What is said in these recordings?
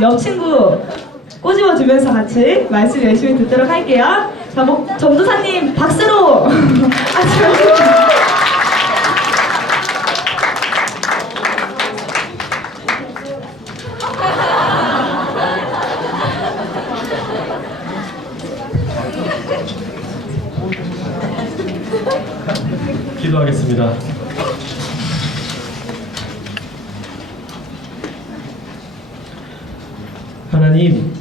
옆 친구 꼬집어주면서 같이 말씀 열심히 듣도록 할게요. 자, 전도사님 박수로 기도하겠습니다. 하나님,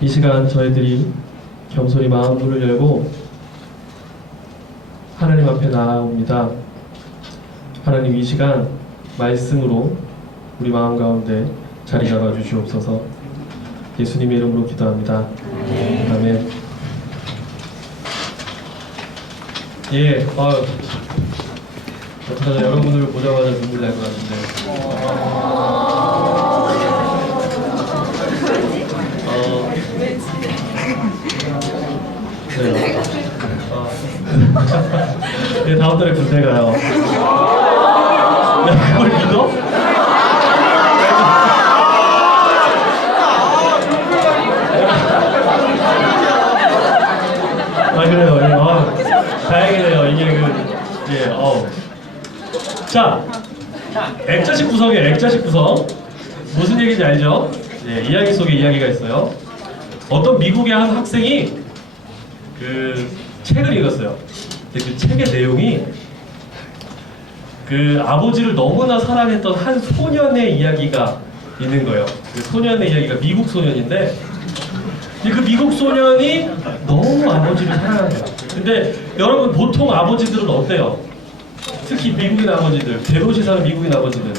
이 시간 저희들이 겸손히 마음문을 열고 하나님 앞에 나아옵니다. 하나님, 이 시간 말씀으로 우리 마음 가운데 자리 잡아 주시옵소서. 예수님의 이름으로 기도합니다. 아멘. 예, 어떡하나 여러분을 보자마자 눈물 날 것 같은데. 네. 네, 다음 달에 군대 가요. 야, 그걸 믿어? 그래요. 예, 다행이네요. 이게 자, 액자식 구성이에요. 액자식 구성. 무슨 얘기인지 알죠? 예, 이야기 속에 이야기가 있어요. 어떤 미국의 한 학생이 그 책을 읽었어요. 근데 그 책의 내용이 그 아버지를 너무나 사랑했던 한 소년의 이야기가 있는 거예요. 그 소년의 이야기가 미국 소년인데, 그 미국 소년이 너무 아버지를 사랑한 거야. 근데 여러분, 보통 아버지들은 어때요? 특히 미국인 아버지들, 대도시 사는 미국인 아버지들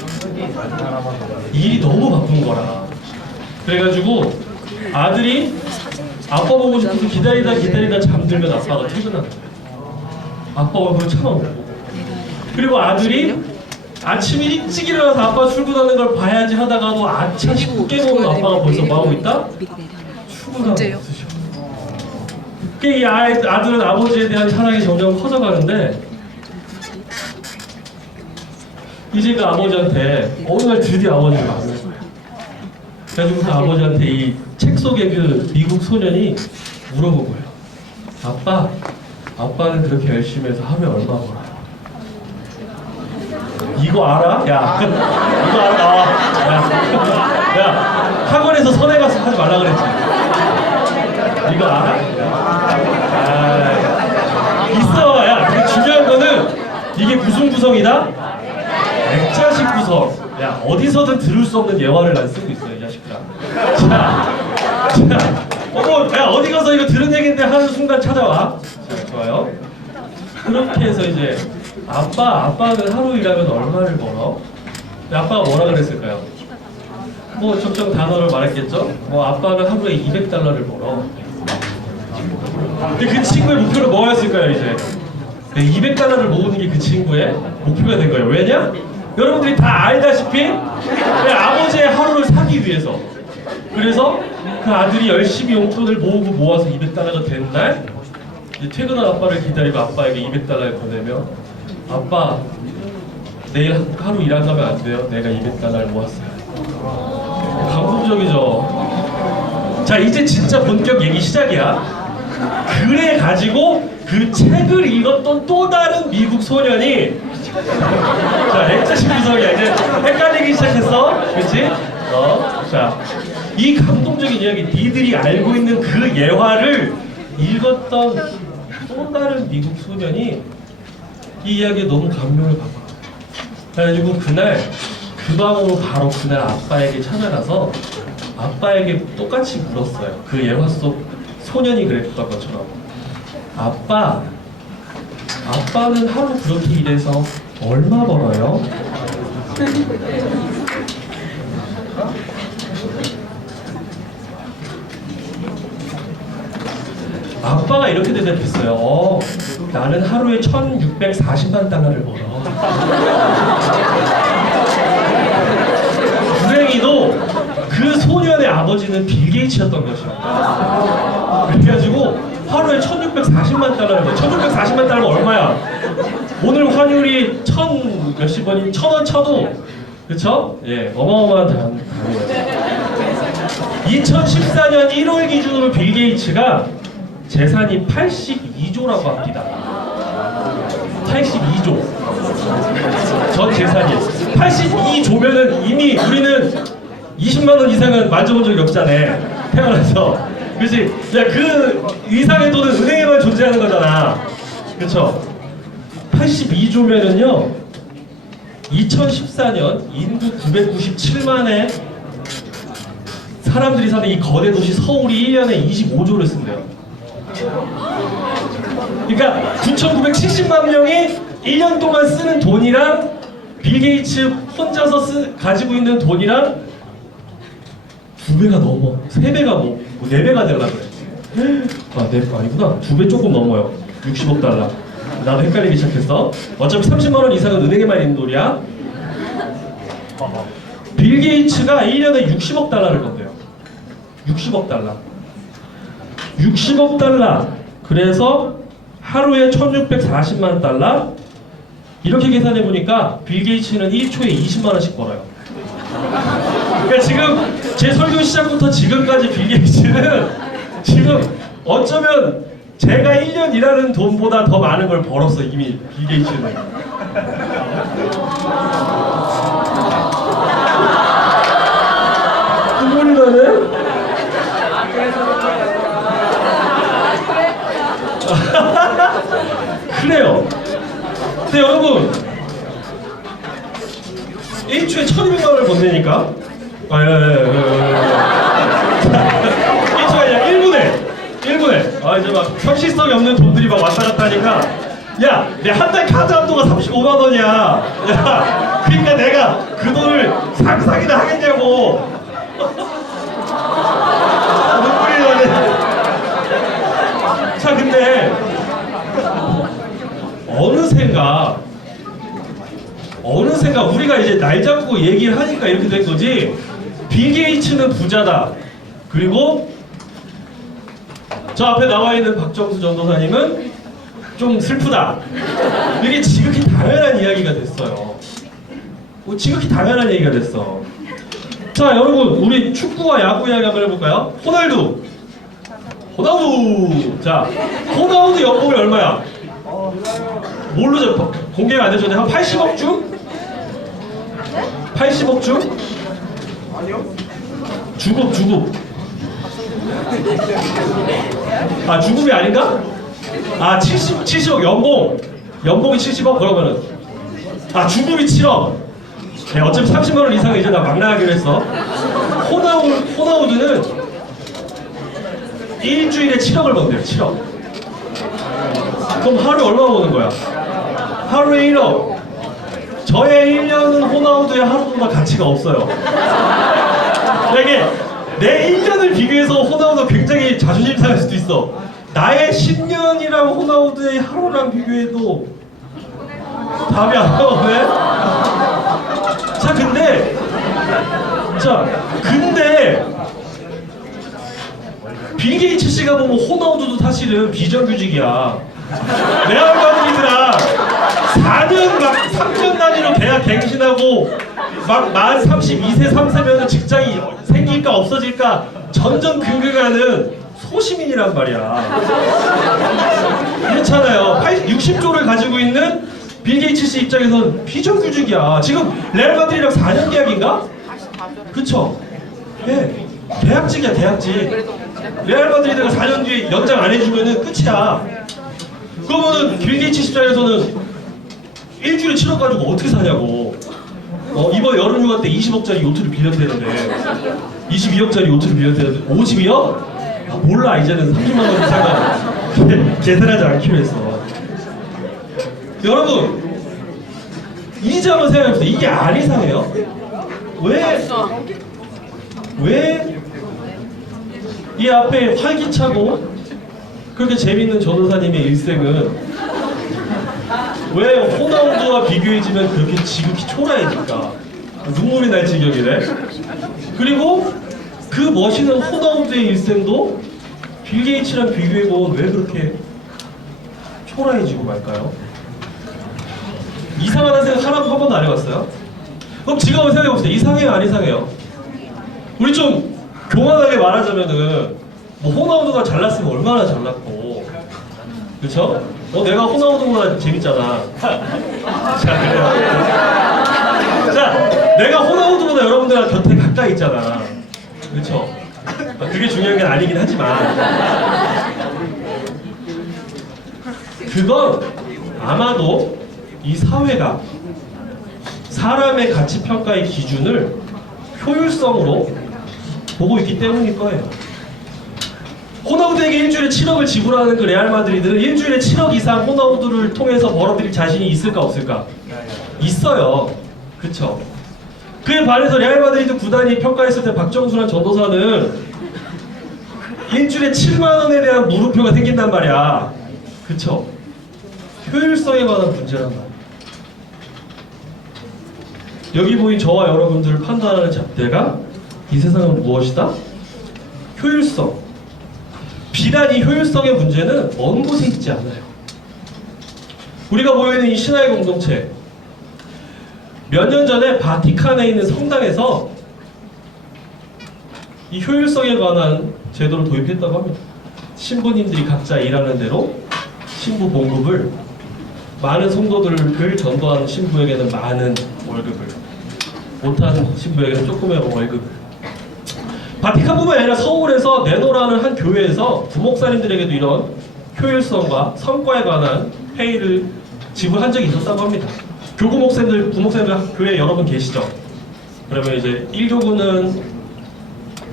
일이 너무 바쁜 거라. 그래가지고 아들이 아빠 보고 싶어서 기다리다 잠들면 아빠가 퇴근하는 거예요. 아빠 얼굴을 참아보고. 그리고 아들이 아침 일찍 일어나서 아빠 출근하는 걸 봐야지 하다가도 아차 싶고 깨보면 아빠가 벌써 뭐하고 있다? 출근하고 있으셔. 이 아들은 아버지에 대한 사랑이 점점 커져가는데, 이제 그 아버지한테 어느 날 드디어 아버지를 만난 거예요. 그래가지고 그 아버지한테 이 책 속의 그 미국 소년이 물어본 거예요. 아빠는 그렇게 열심히 해서 하루에 얼마 벌어요? 이거 알아? 야, 이거 알아? 나와. 야, 학원에서 선행 가서 하지 말라 그랬지. 이거 알아? 있어. 야, 근데 중요한 거는 이게 무슨 구성이다? 액자식 구성. 야, 어디서든 들을 수 없는 예화를 난 쓰고 있어요, 이 자식들아. 야, 어디 가서 이거 들은 얘기인데 하는 순간 찾아와. 자, 좋아요. 그렇게 해서 이제 아빠는 하루 일하면 얼마를 벌어? 아빠가 뭐라 그랬을까요? 뭐 적정 단어를 말했겠죠? 아빠는 하루에 $200를 벌어. 근데 그 친구의 목표는 뭐였을까요, 이제? 200달러를 모으는 게 그 친구의 목표가 된 거예요. 왜냐? 여러분들이 다 알다시피 아버지의 하루를 사기 위해서. 그래서 그 아들이 열심히 용돈을 모으고 모아서 $200가 된 날, 퇴근한 아빠를 기다리고 아빠에게 $200를 보내며, 아빠, 내일 하루 일 안 가면 안 돼요? 내가 $200를 모았어요. 감동적이죠? 자, 이제 진짜 본격 얘기 시작이야. 그래 가지고 그 책을 읽었던 또 다른 미국 소년이, 자, 액자식 구성이야. 이제 헷갈리기 시작했어. 그렇지? 자, 이 감동적인 이야기, 니들이 알고 있는 그 예화를 읽었던 또 다른 미국 소년이 이 이야기에 너무 감명을 받고, 그래가지고 그날 그 방으로 바로 그날 아빠에게 찾아가서 아빠에게 똑같이 물었어요. 그 예화 속 소년이 그랬던 것처럼, 아빠는 하루 그렇게 일해서 얼마 벌어요? 아빠가 이렇게 대답했어요. 나는 하루에 $1,640만 벌어. 불행히도 그 소년의 아버지는 빌 게이츠였던 것이었다. 그래가지고 하루에 $1,640만 벌어. $1,640만 얼마야? 오늘 환율이 몇십 원이 1,000원 쳐도, 그쵸? 예, 어마어마한 단위예요. 2014년 1월 기준으로 빌 게이츠가 재산이 82조라고 합니다. 82조. 전 재산이 82조면은 이미 우리는 20만 원 이상은 만져본 적이 없잖아. 태어나서. 그렇지? 야, 그 이상의 돈은 은행에만 존재하는 거잖아. 그렇죠? 82조면은요. 2014년 인구 997만의 사람들이 사는 이 거대 도시 서울이 1년에 25조를 쓴대요. 그러니까 9,970만 명이 1년 동안 쓰는 돈이랑 빌 게이츠 혼자서 가지고 있는 돈이랑 2배가 넘어. 3배가 뭐 4배가 되려고 그래. 아, 네, 아니구나. 2배 조금 넘어요. 60억 달러. 나도 헷갈리기 시작했어. 어차피 30만 원 이상은 은행에만 있는 돈이야. 빌 게이츠가 1년에 60억 달러를 번대요. 60억 달러. 60억 달러. 그래서 하루에 1640만 달러. 이렇게 계산해 보니까 빌 게이츠는 1초에 20만 원씩 벌어요. 그러니까 지금 제 설교 시작부터 지금까지 빌 게이츠는 지금 어쩌면 제가 1년 일하는 돈보다 더 많은 걸 벌었어 이미 빌 게이츠는. 눈물이 나네? 그래요. 근데 여러분 1초에 1200만 원을 번다니까? 자, 1초에 그냥 1분에 아 이제 막 현실성이 없는 돈들이 막 왔다 갔다 하니까 야, 내 한 달 카드 한도가 35만 원이야. 야, 그러니까 내가 그 돈을 상상이나 하겠냐고. 눈물이 나네. 자, 근데 어느샌가 우리가 이제 날 잡고 얘기를 하니까 이렇게 된 거지. 빌 게이츠는 부자다. 그리고 저 앞에 나와 있는 박정수 전도사님은 좀 슬프다. 이게 지극히 당연한 이야기가 됐어요. 지극히 당연한 얘기가 됐어. 자, 여러분, 우리 축구와 야구 이야기 한번 해볼까요? 호날두. 자, 호날두 연봉이 얼마야? 모르죠. 공개가 안 되죠. 한 80억 중? 80억 중? 아니요. 주급. 아, 주급이 아닌가? 아, 70억 연봉이 70억 그러면은 아, 주급이 7억. 네, 어차피 30만 원 이상은 이제 나 막 나가기로 했어. 호나우드는 일주일에 7억을 번대요. 7억. 그럼 하루에 얼마 버는 거야? 하루에 1억. 저의 1년은 호나우드의 하루보다 가치가 없어요. 이게 내 1년을 비교해서 호나우드가 굉장히 자존심 상할 수도 있어. 나의 10년이랑 호나우드의 하루랑 비교해도 답이 안 나오네. 근데 빌 게이츠 씨가 보면 호나우드도 사실은 비정규직이야. 레알 마드리드랑 4년 막 3년 단위로 계약 갱신하고 막 만 32세 3세면은 직장이 생길까 없어질까 전전긍긍하는 소시민이란 말이야. 그렇잖아요. 60조를 가지고 있는 빌 게이츠 씨 입장에서는 비정규직이야. 지금 레알 마드리드랑 4년 계약인가? 그쵸? 예, 계약직이야, 계약직. 레알 마드리드가 4년 뒤에 연장 안 해주면은 끝이야. 그러면은 빌 게이츠 입장에서는 일주일에 7억 가지고 어떻게 사냐고. 이번 여름휴가 때 20억짜리 요트를 빌렸대는데 22억짜리 요트를 빌렸대는데 50이요? 아, 몰라. 이제는 30만 원 이상은 계산하지 않기로 했어. 여러분, 이제 한번 생각해보세요. 이게 안 이상해요? 왜 이 앞에 활기차고 그렇게 재밌는 전도사님의 일생은 왜 호나우드와 비교해지면 그렇게 지극히 초라해질까? 눈물이 날 지경이래. 그리고 그 멋있는 호나우드의 일생도 빌 게이츠랑 비교해보면 왜 그렇게 초라해지고 말까요? 이상하다는 생각 하나도 한 번도 안 해봤어요? 그럼 지금 한번 생각해보세요. 이상해요, 안 이상해요? 우리 좀 교만하게 말하자면은 뭐 호나우두가 잘났으면 얼마나 잘났고, 그렇죠? 내가 호나우두보다 재밌잖아. 자, 그래요. 자, 내가 호나우두보다 여러분들과 곁에 가까이 있잖아. 그렇죠? 그게 중요한 게 아니긴 하지만 그건 아마도 이 사회가 사람의 가치 평가의 기준을 효율성으로 보고 있기 때문일 거예요. 호나우두에게 일주일에 7억을 지불하는 그 레알 마드리드는 일주일에 7억 이상 호나우두를 통해서 벌어들일 자신이 있을까 없을까? 있어요. 그쵸? 그에 반해서 레알 마드리드 구단이 평가했을 때 박정수란 전도사는 일주일에 7만 원에 대한 물음표가 생긴단 말이야. 그쵸? 효율성에 관한 문제란 말이야. 여기 보인 저와 여러분들을 판단하는 잣대가 이 세상은 무엇이다? 효율성. 비단 이 효율성의 문제는 먼 곳에 있지 않아요. 우리가 모여있는 이 신화의 공동체, 몇 년 전에 바티칸에 있는 성당에서 이 효율성에 관한 제도를 도입했다고 합니다. 신부님들이 각자 일하는 대로 신부 봉급을, 많은 성도들을 전도하는 신부에게는 많은 월급을, 못하는 신부에게는 조금의 월급을. 바티칸뿐만 아니라 서울에서 네노라는 한 교회에서 부목사님들에게도 이런 효율성과 성과에 관한 회의를 지불한 적이 있었다고 합니다. 교구 목사님들, 부목사님들 교회 여러분 계시죠? 그러면 이제 1교구는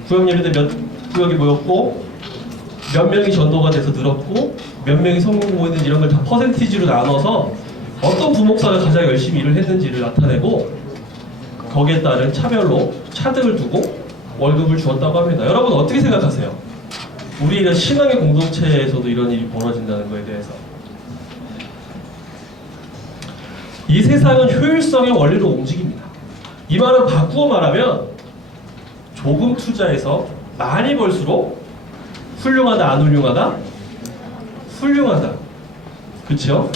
구역예배 때 몇 구역이 모였고 몇 명이 전도가 돼서 늘었고 몇 명이 성공 모였는지 이런 걸 다 퍼센티지로 나눠서 어떤 부목사가 가장 열심히 일을 했는지를 나타내고 거기에 따른 차별로 차등을 두고 월급을 주었다고 합니다. 여러분 어떻게 생각하세요? 우리 이런 신앙의 공동체에서도 이런 일이 벌어진다는 거에 대해서. 이 세상은 효율성의 원리로 움직입니다. 이 말은 바꾸어 말하면 조금 투자해서 많이 벌수록 훌륭하다, 안 훌륭하다? 훌륭하다. 그렇죠?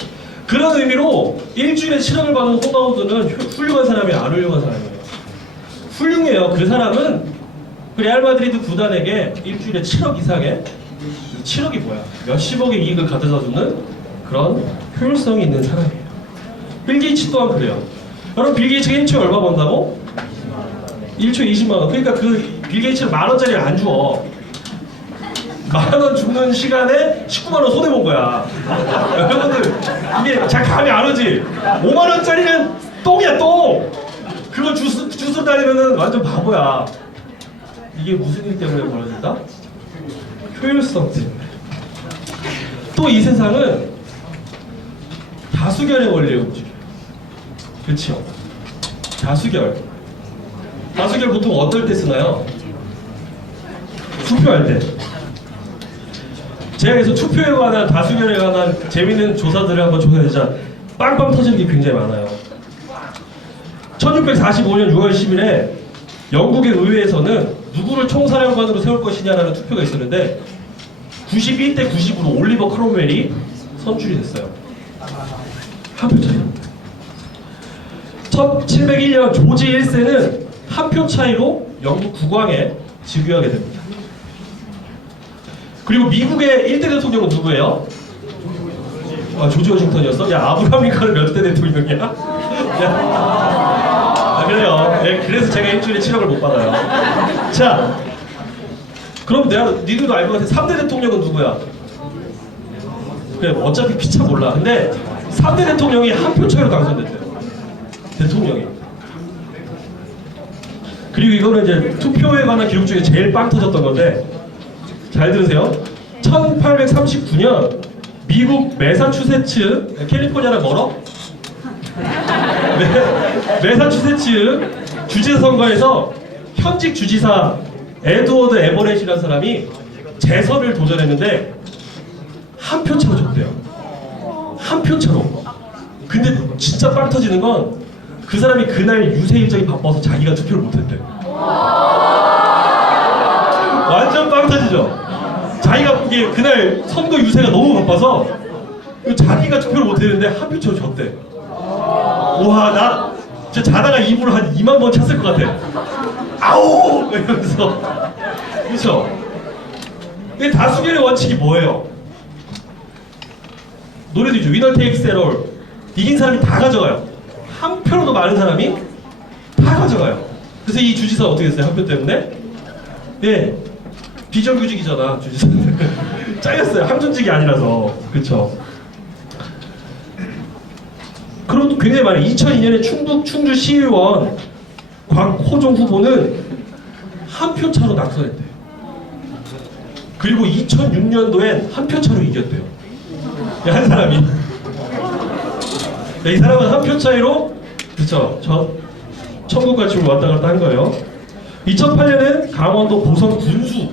그런 의미로 일주일에 7억을 받는 호나우두는 훌륭한 사람이 안 훌륭한 사람이에요. 훌륭해요. 그 사람은 그 레알 마드리드 구단에게 일주일에 7억 이상의, 7억이 뭐야? 몇십억의 이익을 가져다주는 그런 효율성이 있는 사람이에요. 빌 게이츠 또한 그래요. 여러분 빌 게이츠가 1초에 얼마 번다고? 1초에 20만 원. 그러니까 그 빌 게이츠는 만 원짜리를 안 줘. 만 원 주는 시간에 19만 원 손해 본 거야. 여러분들 이게 잘 감이 안 오지? 5만 원짜리는 똥이야 똥. 그걸 주스 다니면은 완전 바보야. 이게 무슨 일 때문에 벌어진다? 효율성 때문에. 또 이 세상은 다수결의 원리에 움직여요. 그렇죠? 다수결. 다수결 보통 어떨 때 쓰나요? 투표할 때. 제가 그래서 투표에 관한, 다수결에 관한 재밌는 조사들을 한번 조사해보자. 빵빵 터지는 게 굉장히 많아요. 1645년 6월 10일에 영국의 의회에서는 누구를 총사령관으로 세울 것이냐라는 투표가 있었는데 91대 90으로 올리버 크롬웰이 선출이 됐어요. 한 표 차이. 1701년 조지 1세는 한 표 차이로 영국 국왕에 즉위하게 됩니다. 그리고 미국의 1대 대통령은 누구예요? 조지 워싱턴이었어? 야, 아브라함 링컨은 몇 대 대통령이야? 야. 그래요. 네, 그래서 제가 일주일에 7억을 못 받아요. 자, 그럼 니들도 알 것 같아. 3대 대통령은 누구야? 그래, 어차피 피차 몰라. 근데 3대 대통령이 한 표 차이로 당선됐대요. 대통령이. 그리고 이거는 이제 투표에 관한 기록 중에 제일 빵 터졌던 건데, 잘 들으세요. 1839년 미국 매사추세츠, 캘리포니아랑 멀어? 매사추세츠 주지사 선거에서 현직 주지사 에드워드 에버렛이라는 사람이 재선을 도전했는데 한 표 차로 졌대요. 한 표 차로. 근데 진짜 빵 터지는 건 그 사람이 그날 유세 일정이 바빠서 자기가 투표를 못했대. 완전 빵 터지죠. 자기가 이게 그날 선거 유세가 너무 바빠서 자기가 투표를 못했는데 한 표 차로 졌대. 와, 나 진짜 자다가 입으로 한 2만 번 찼을 것 같아. 아오! 이러면서. 그쵸? 근데 다수결의 원칙이 뭐예요? 노래도 있죠. 위너 테이크스 잇 올. 이긴 사람이 다 가져가요. 한 표로도 많은 사람이 다 가져가요. 그래서 이 주지사 어떻게 됐어요? 한 표 때문에? 예. 비정규직이잖아, 주지사는. 잘렸어요. 항존직이 아니라서. 그쵸? 그럼 또 굉장히 많아요. 2002년에 충주 시의원 곽호종 후보는 한 표 차로 낙선했대요. 그리고 2006년도엔 한 표 차로 이겼대요. 한 사람이. 이 사람은 한 표 차이로, 그쵸? 천국같이 왔다 갔다 한 거예요. 2008년엔 강원도 고성 군수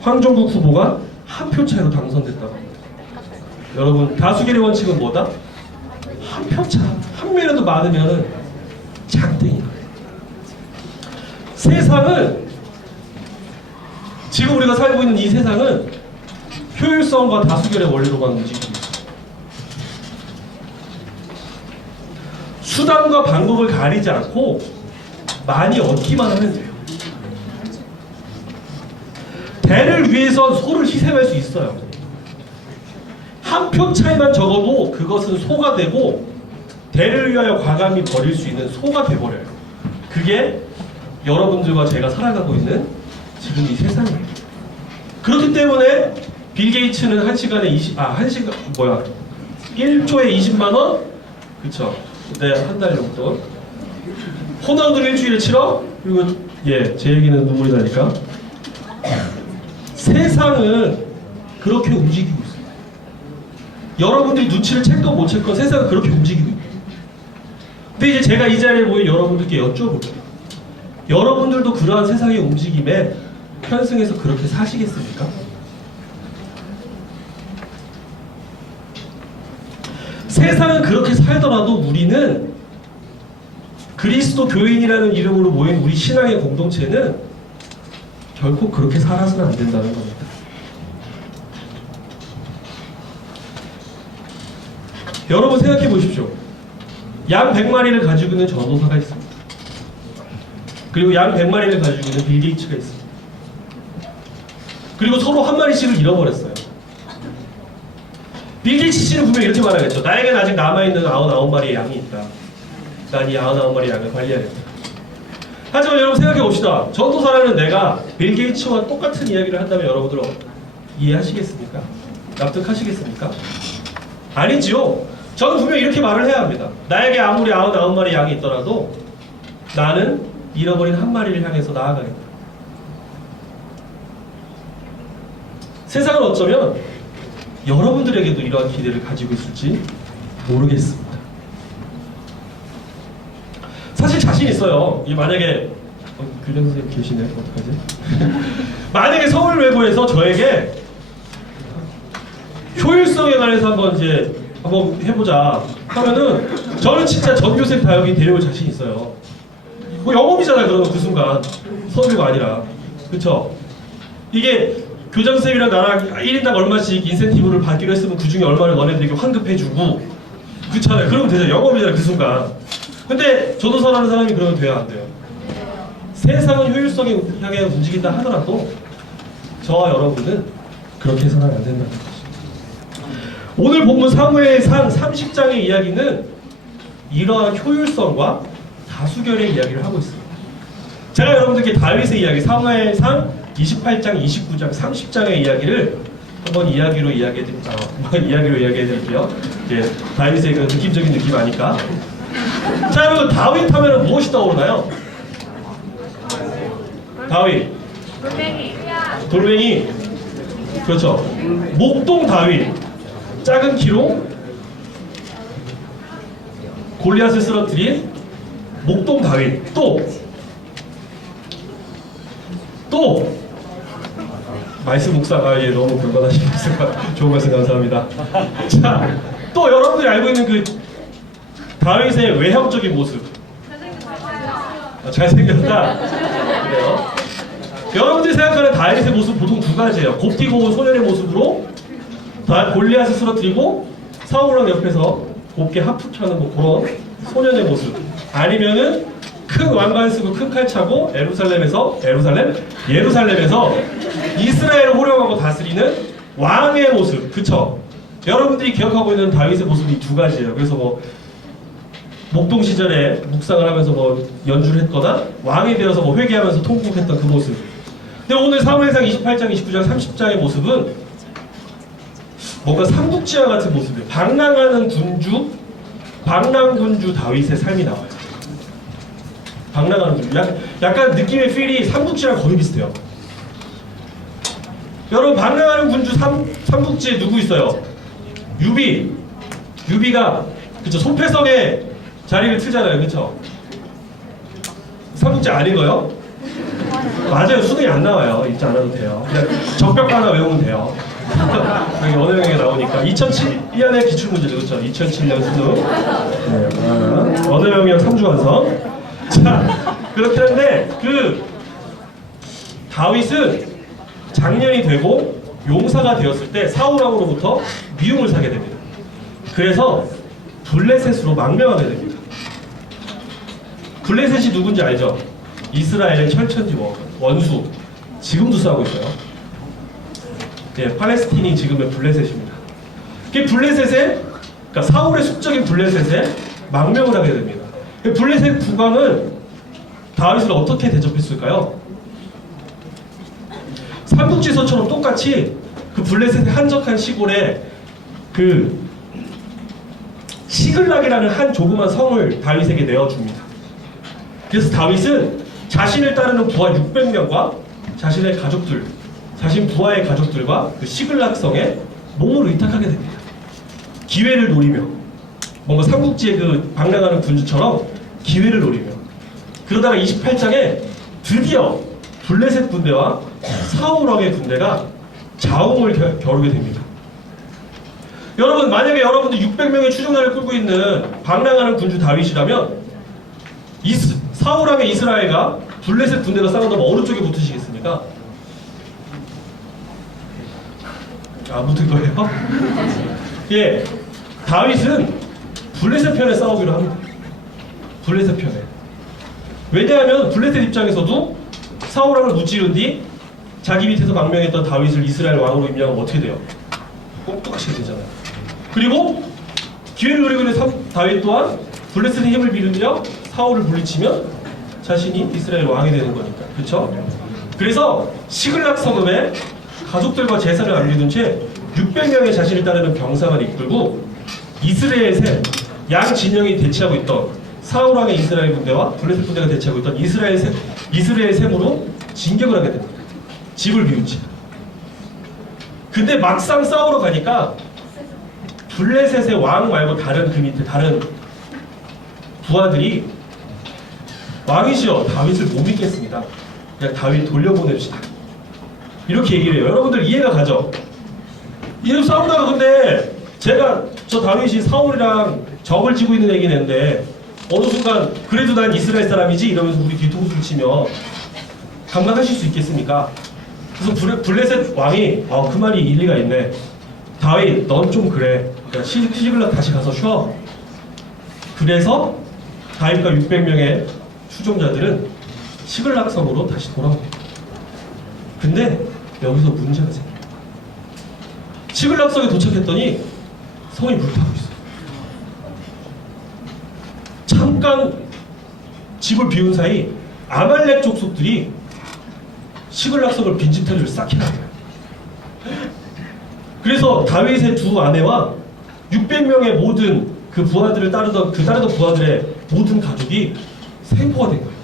황종국 후보가 한 표 차이로 당선됐다고 합니다. 여러분, 다수결의 원칙은 뭐다? 한 표 차. 한 명이라도 많으면 장땡이야. 세상은, 지금 우리가 살고 있는 이 세상은 효율성과 다수결의 원리로만 움직이고 있어요. 수단과 방법을 가리지 않고 많이 얻기만 하면 돼요. 대를 위해선 소를 희생할 수 있어요. 한 표 차이만 적어도 그것은 소가 되고 대를 위하여 과감히 버릴 수 있는 소가 돼버려요. 그게 여러분들과 제가 살아가고 있는 지금 이 세상이에요. 그렇기 때문에 빌 게이츠는 1초에 20만 원? 그쵸. 네, 한 달 정도. 호나우드는 일주일에 7억? 그리고 예, 제 얘기는 눈물이 나니까. 세상은 그렇게 움직이고 있어요. 여러분들이 눈치를 챘건 못 챘건 세상은 그렇게 움직이고 있어요. 근데 이제 제가 이 자리에 모인 여러분들께 여쭤볼게요. 여러분들도 그러한 세상의 움직임에 편승해서 그렇게 사시겠습니까? 세상은 그렇게 살더라도 우리는 그리스도 교인이라는 이름으로 모인 우리 신앙의 공동체는 결코 그렇게 살아서는 안 된다는 겁니다. 여러분 생각해 보십시오. 양 100마리를 가지고 있는 전도사가 있습니다. 그리고 양 100마리를 가지고 있는 빌 게이츠가 있습니다. 그리고 서로 한 마리씩을 잃어버렸어요. 빌 게이츠 씨는 분명히 이렇게 말하겠죠. 나에겐 아직 남아있는 99마리의 양이 있다. 난 이 99마리의 양을 관리하겠다. 하지만 여러분 생각해 봅시다. 전도사라는 내가 빌 게이츠와 똑같은 이야기를 한다면 여러분들 이해하시겠습니까? 납득하시겠습니까? 아니지요. 저는 분명히 이렇게 말을 해야 합니다. 나에게 아무리 99마리 양이 있더라도 나는 잃어버린 한 마리를 향해서 나아가겠다. 세상은 어쩌면 여러분들에게도 이러한 기대를 가지고 있을지 모르겠습니다. 사실 자신 있어요. 만약에 교장 선생님 계시네. 어떡하지? 만약에 서울외고에서 저에게 효율성에 관해서 한번 해보자 하면은 저는 진짜 전교생 다 여기 데려올 자신 있어요. 뭐 영업이잖아요. 그러면 그 순간 서울외고 아니라, 그쵸? 이게 교장 선생님이랑 나랑 1인당 얼마씩 인센티브를 받기로 했으면 그 중에 얼마를 너네들에게 환급해주고, 그렇잖아요. 그러면 되죠. 영업이잖아요. 그 순간. 근데 전도사라는 사람이 그러면 돼야 안 돼요. 세상은 효율성에 향해 움직인다 하더라도 저와 여러분은 그렇게 해서는 안 된다는 거죠. 오늘 본문 사무엘상 30장의 이야기는 이러한 효율성과 다수결의 이야기를 하고 있습니다. 제가 여러분들께 다윗의 이야기, 사무엘상 28장, 29장, 30장의 이야기를 한번 이야기로 이야기해드릴게요. 예, 다윗의 그 느낌적인 느낌 아니까. 자, 여러분 다윗 하면은 무엇이 떠오르나요? 다윗. 돌멩이. 그렇죠. 목동 다윗. 작은 키로 골리앗을 쓰러뜨린 목동 다윗. 또 말씀 묵사가 예, 너무 불건하신 말씀, 좋은 말씀 감사합니다. 자, 또 여러분들이 알고 있는 그 다윗의 외형적인 모습. 잘생겼다. 그래요. 여러분들이 생각하는 다윗의 모습 보통 두 가지예요. 곱디고 온 소년의 모습으로 골리앗을 쓰러뜨리고 사울왕 옆에서 곱게 하프하는 뭐 그런 소년의 모습. 아니면은 큰 왕관 쓰고 큰 칼 차고 예루살렘 예루살렘에서 이스라엘을 호령하고 다스리는 왕의 모습, 그쵸? 여러분들이 기억하고 있는 다윗의 모습이 두 가지예요. 그래서 뭐 목동 시절에 묵상을 하면서 뭐 연주를 했거나 왕이 되어서 뭐 회개하면서 통곡했던 그 모습. 근데 오늘 사무엘상 28장, 29장, 30장의 모습은 뭔가 삼국지와 같은 모습이에요. 방랑하는 군주, 방랑군주 다윗의 삶이 나와요. 방랑하는 군주. 약간 느낌의 필이 삼국지랑 거의 비슷해요. 여러분, 방랑하는 군주 삼국지에 누구 있어요? 유비가 그쵸, 소패성에 자리를 트잖아요, 그쵸? 삼국지 안 읽어요? 맞아요, 수능이 안 나와요. 읽지 않아도 돼요. 그냥 적벽 하나 외우면 돼요. 여기 언어영역에 나오니까 2007년에 기출문제죠, 그렇죠? 2007년 수능. 네, 언어영역 3주 완성. 자, 그렇긴 한데 그 다윗은 장년이 되고 용사가 되었을 때 사울왕으로부터 미움을 사게 됩니다. 그래서 블레셋으로 망명하게 됩니다. 블레셋이 누군지 알죠? 이스라엘의 철천지 원수. 지금도 싸우고 있어요. 네, 팔레스틴이 지금의 블레셋입니다. 그 블레셋에, 그러니까 사울의 숙적인 블레셋에 망명을 하게 됩니다. 그 블레셋 국왕은 다윗을 어떻게 대접했을까요? 삼국지서처럼 똑같이 그 블레셋의 한적한 시골에 그 시글락이라는 한 조그만 성을 다윗에게 내어줍니다. 그래서 다윗은 자신을 따르는 부하 600명과 자신의 가족들, 자신 부하의 가족들과 그 시글락 성에 몸으로 의탁하게 됩니다. 기회를 노리며, 뭔가 삼국지의 그 방랑하는 군주처럼 기회를 노리며. 그러다가 28장에 드디어 블레셋 군대와 사울 왕의 군대가 자웅을 겨루게 됩니다. 여러분, 만약에 여러분들 600명의 추종자를 끌고 있는 방랑하는 군주 다윗이라면 사울 왕의 이스라엘과 블레셋 군대가 싸운다면 어느 쪽에 붙으시겠습니까? 아, 붙을 거예요? 예, 다윗은 블레셋 편에 싸우기로 합니다. 블레셋 편에. 왜냐하면 블레셋 입장에서도 사울 왕을 무찌른 뒤 자기 밑에서 망명했던 다윗을 이스라엘 왕으로 임명하면 어떻게 돼요? 똑똑하시게 되잖아요. 그리고 기회를 노리고 있는 다윗 또한 블레셋의 힘을 빌리며 사울을 물리치면 자신이 이스라엘 왕이 되는 거니까. 그렇죠? 그래서 시글락 성읍에 가족들과 재산을 남겨둔 채 600명의 자신을 따르는 병사만 이끌고 이스라엘 셈, 양 진영이 대치하고 있던 사울 왕의 이스라엘 군대와 블레셋 군대가 대치하고 있던 이스라엘 셈으로 진격을 하게 됩니다. 집을 비운 채. 근데 막상 싸우러 가니까 블레셋의 왕 말고 다른 그 밑에 다른 부하들이 왕이시여 다윗을 못 믿겠습니다. 그냥 다윗 돌려보냅시다. 이렇게 얘기를 해요. 여러분들 이해가 가죠? 이름 싸우다가 근데 제가 저 다윗이 사울이랑 적을 지고 있는 얘기는 했는데 어느 순간 그래도 난 이스라엘 사람이지 이러면서 우리 뒤통수를 치면 감당하실 수 있겠습니까? 그래서 블레셋 왕이 그 말이 일리가 있네. 다윗 넌 좀 그래. 그러니까 시글락 다시 가서 쉬어. 그래서 다윗과 600명의 추종자들은 시글락 성으로 다시 돌아옵니다. 근데 여기서 문제가 생겨요. 시글락 성에 도착했더니 성이 불타고 있어요. 잠깐 집을 비운 사이 아말렉 족속들이 시글락 성을 빈집털이를 싹 해놔요. 그래서 다윗의 두 아내와 600명의 모든 그 부하들을 따르던 부하들의 모든 가족이 생포가 된 거예요.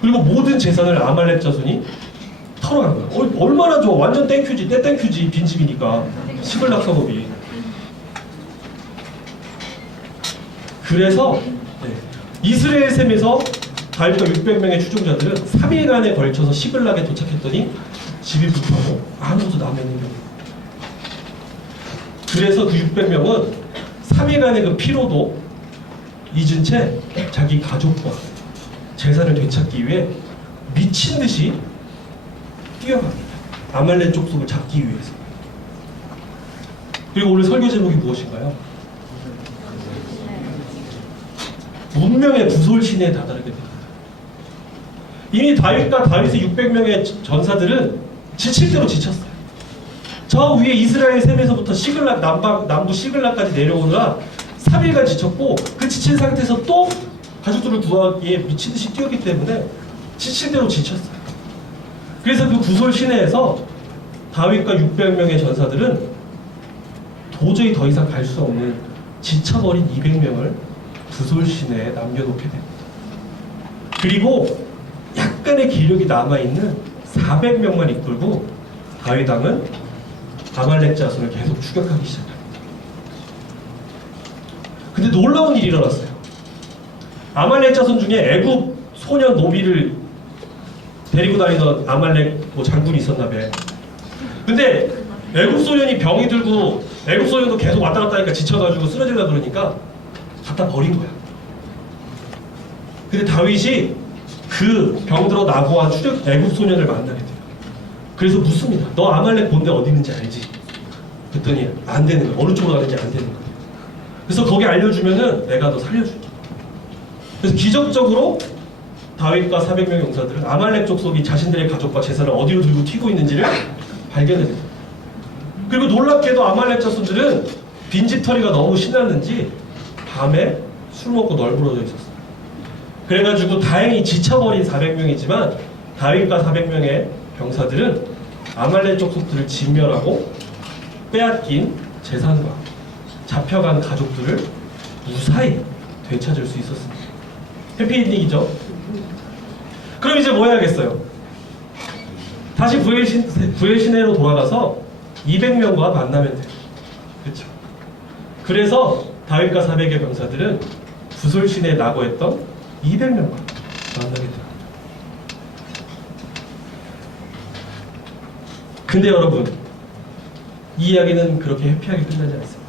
그리고 모든 재산을 아말렉 자손이 털어간 거예요. 얼마나 좋아. 완전 땡큐지, 떼땡큐지. 빈집이니까 시글락 성읍이. 그래서 이스라엘 셈에서 다윗과 600명의 추종자들은 3일간에 걸쳐서 시글락에 도착했더니 집이 불타고 아무것도 남아있는 거예요. 그래서 그 600명은 3일간의 그 피로도 잊은 채 자기 가족과 재산을 되찾기 위해 미친 듯이 뛰어갑니다. 아말렉 족속을 잡기 위해서. 그리고 오늘 설교 제목이 무엇인가요? 문명의 부솔신에 다다르게 됩니다. 이미 다윗과 다윗의 600명의 전사들은 지칠 대로 지쳤어요. 저 위에 이스라엘 셈에서부터 시글락 남부 시글락까지 내려오느라 3일간 지쳤고, 그 지친 상태에서 또 가족들을 구하기에 미친듯이 뛰었기 때문에 지칠 대로 지쳤어요. 그래서 그 구솔 시내에서 다윗과 600명의 전사들은 도저히 더 이상 갈 수 없는 지쳐버린 200명을 구솔 시내에 남겨놓게 됩니다. 그리고 약간의 기력이 남아있는 400명만 이끌고 다윗 왕은 아말렉 자손을 계속 추격하기 시작합니다. 근데 놀라운 일이 일어났어요. 아말렉 자손 중에 애굽 소년 노비를 데리고 다니던 아말렉 장군이 있었나 봐요. 근데 애굽 소년이 병이 들고 애굽 소년도 계속 왔다 갔다 하니까 지쳐가지고 쓰러지려고 그러니까 갖다 버린 거야. 근데 다윗이 그 병들어 나고한 애굽 소년을 만나게 돼요. 그래서 묻습니다. 너 아말렉 본데 어디 있는지 알지? 그랬더니 안 되는 거야. 어느 쪽으로 가는지 안 되는 거야. 그래서 거기 알려주면은 내가 너 살려줄게. 그래서 기적적으로 다윗과 400명의 용사들은 아말렉 족속이 자신들의 가족과 제사를 어디로 들고 튀고 있는지를 발견하게 됩니다. 그리고 놀랍게도 아말렉 자손들은 빈집털이가 너무 신났는지 밤에 술 먹고 널브러져 있었어요. 그래가지고 다행히 지쳐버린 400명이지만 다윗과 400명의 병사들은 아말렉 족속들을 진멸하고 빼앗긴 재산과 잡혀간 가족들을 무사히 되찾을 수 있었습니다. 해피엔딩이죠. 그럼 이제 뭐 해야겠어요? 다시 부엘 시내로 돌아가서 200명과 만나면 돼요. 그렇죠? 그래서 다윗과 400의 병사들은 구솔 시내에 낙오했던 200명과 만나게 됩니다. 근데 여러분, 이 이야기는 그렇게 해피하게 끝나지 않습니다.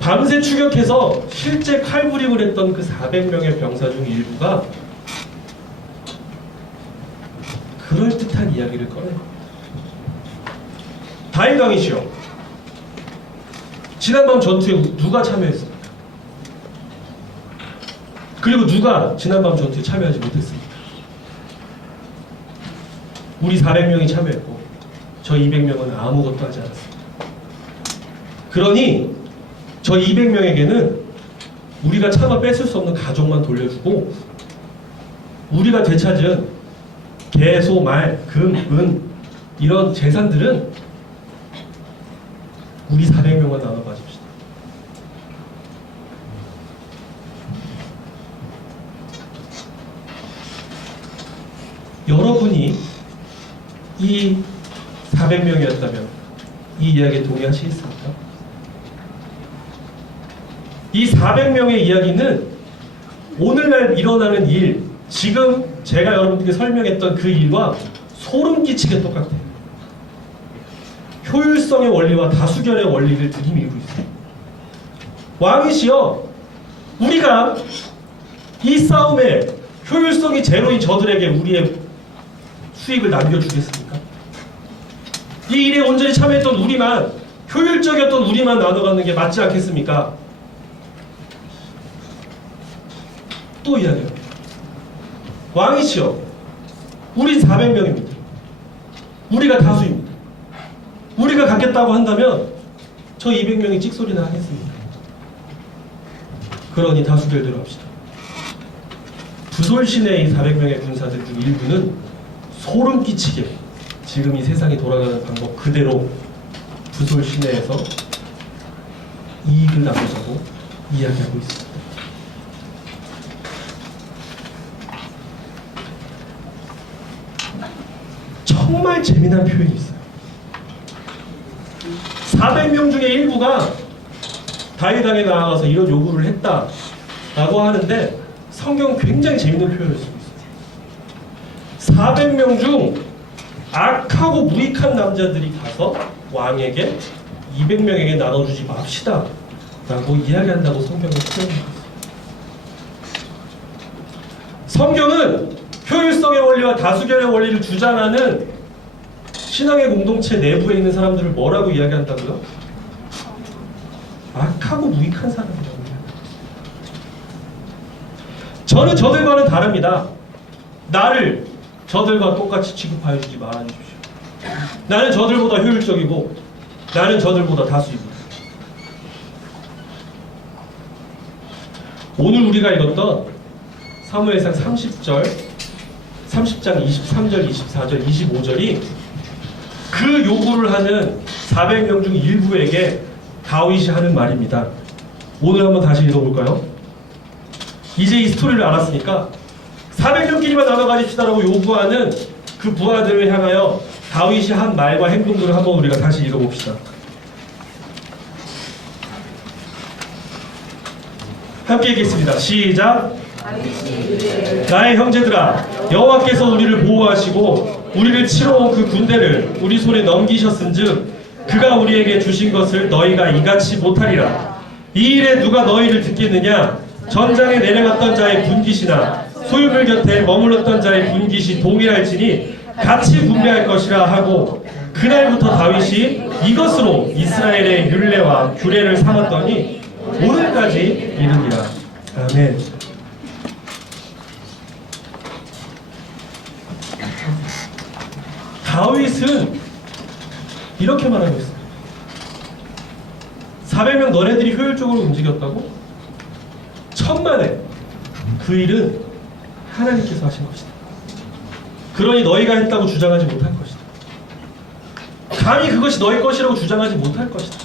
밤새 추격해서 실제 칼부림을 했던 그 400명의 병사 중 일부가 그럴듯한 이야기를 꺼내요. 다윗 왕이시여, 지난밤 전투에 누가 참여했습니까? 그리고 누가 지난밤 전투에 참여하지 못했습니까? 우리 400명이 참여했고 저 200명은 아무것도 하지 않았습니다. 그러니 저 200명에게는 우리가 차마 뺏을 수 없는 가족만 돌려주고 우리가 되찾은 개, 소, 말, 금, 은 이런 재산들은 우리 400명만 나눠 가집시다. 여러분이 이 400명이었다면 이 이야기에 동의하시겠습니까? 이 400명의 이야기는 오늘날 일어나는 일, 지금 제가 여러분들께 설명했던 그 일과 소름 끼치게 똑같아요. 효율성의 원리와 다수결의 원리를 들이밀고 있어요. 왕이시여, 우리가 이 싸움에 효율성이 제로인 저들에게 우리의 수익을 남겨주겠습니까? 이 일에 온전히 참여했던 우리만, 효율적이었던 우리만 나눠 갖는 게 맞지 않겠습니까? 또 이야기합니다. 왕이시여, 우린 400명입니다. 우리가 다수입니다. 우리가 갖겠다고 한다면 저 200명이 찍소리나 하겠습니다. 그러니 다수결대로 합시다. 부솔 시내의 400명의 군사들 중 일부는 소름 끼치게 지금 이 세상이 돌아가는 방법 그대로 부솔 시내에서 이익을 나누자고 이야기하고 있습니다. 정말 재미난 표현이 있어요. 400명 중에 일부가 다윗왕에 나아가서 이런 요구를 했다라고 하는데 성경은 굉장히 재미있는 표현을 쓰고 있어요. 400명 중 악하고 무익한 남자들이 가서 왕에게 200명에게 나눠주지 맙시다 라고 이야기한다고 성경은 표현하고 있어요. 성경은 효율성의 원리와 다수결의 원리를 주장하는 신앙의 공동체 내부에 있는 사람들을 뭐라고 이야기한다고요? 악하고 무익한 사람이라고 이야기합니다. 저는 저들과는 다릅니다. 나를 저들과 똑같이 취급하여 주지 말아주십시오. 나는 저들보다 효율적이고 나는 저들보다 다수입니다. 오늘 우리가 읽었던 사무엘상 30장 23절, 24절, 25절이 그 요구를 하는 400명 중 일부에게 다윗이 하는 말입니다. 오늘 한번 다시 읽어볼까요? 이제 이 스토리를 알았으니까 400명끼리만 나눠 가집시다라고 요구하는 그 부하들을 향하여 다윗이 한 말과 행동들을 한번 우리가 다시 읽어봅시다. 함께 읽겠습니다. 시작. 나의 형제들아, 여호와께서 우리를 보호하시고 우리를 치러 온 그 군대를 우리 손에 넘기셨은즉 그가 우리에게 주신 것을 너희가 이같이 못하리라. 이 일에 누가 너희를 듣겠느냐? 전장에 내려갔던 자의 분깃이나 소유물 곁에 머물렀던 자의 분깃이 동일할지니 같이 분배할 것이라 하고, 그날부터 다윗이 이것으로 이스라엘의 율례와 규례를 삼았더니 오늘까지 이르니라. 아멘. 다윗은 이렇게 말하고 있어요. 400명 너네들이 효율적으로 움직였다고? 천만에 그 일은 하나님께서 하신 것이다. 그러니 너희가 했다고 주장하지 못할 것이다. 감히 그것이 너희 것이라고 주장하지 못할 것이다.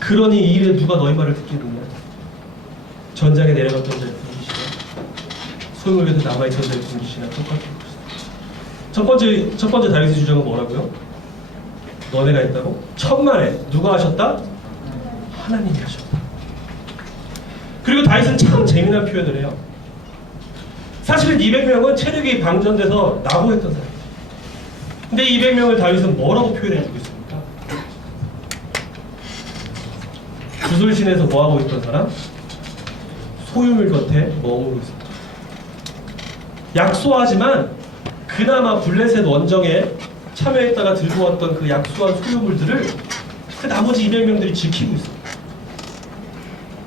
그러니 이 일에 누가 너희 말을 듣겠느냐? 전장에 내려갔던 자의 분깃이나 소유물 곁에 남아있던 자의 분깃이나 똑같은 것이다. 첫 번째 다윗의 주장은 뭐라고요? 너네가 했다고? 천만에 누가 하셨다? 하나님이 하셨다. 그리고 다윗은 참 재미난 표현을 해요. 사실은 200명은 체력이 방전돼서 낙오했던 사람이에요. 근데 200명을 다윗은 뭐라고 표현해주고 있습니까? 구슬신에서 뭐하고 있던 사람? 소유물 곁에 머무르고 있습니다. 약소하지만 그나마 블레셋 원정에 참여했다가 들고 왔던 그 약소한 소유물들을 그 나머지 200명들이 지키고 있습니다.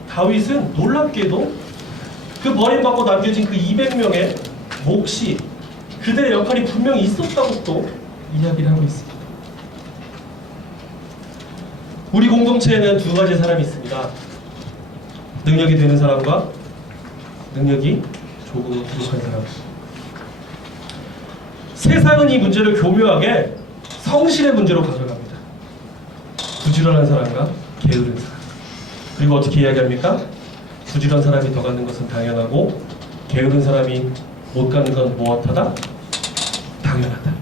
다윗은 놀랍게도 그 버림받고 남겨진 그 200명의 몫이, 그들의 역할이 분명히 있었다고 또 이야기를 하고 있습니다. 우리 공동체에는 두 가지 사람이 있습니다. 능력이 되는 사람과 능력이 조금 부족한 사람. 세상은 이 문제를 교묘하게 성실의 문제로 가져갑니다. 부지런한 사람과 게으른 사람. 그리고 어떻게 이야기합니까? 부지런한 사람이 더 갖는 것은 당연하고 게으른 사람이 못 갖는 건 무엇하다? 당연하다.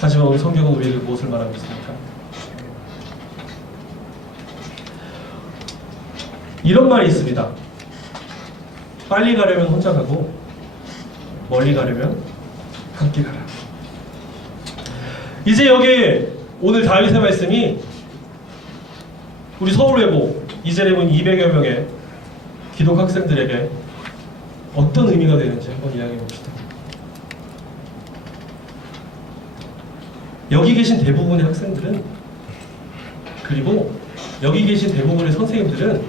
하지만 오늘 성경은 우리에게 무엇을 말하고 있습니까? 이런 말이 있습니다. 빨리 가려면 혼자 가고 멀리 가려면 함께 가라. 이제 여기 오늘 다윗의 말씀이 우리 서울외고 이제레몬 200여 명의 기독 학생들에게 어떤 의미가 되는지 한번 이야기해 봅시다. 여기 계신 대부분의 학생들은, 그리고 여기 계신 대부분의 선생님들은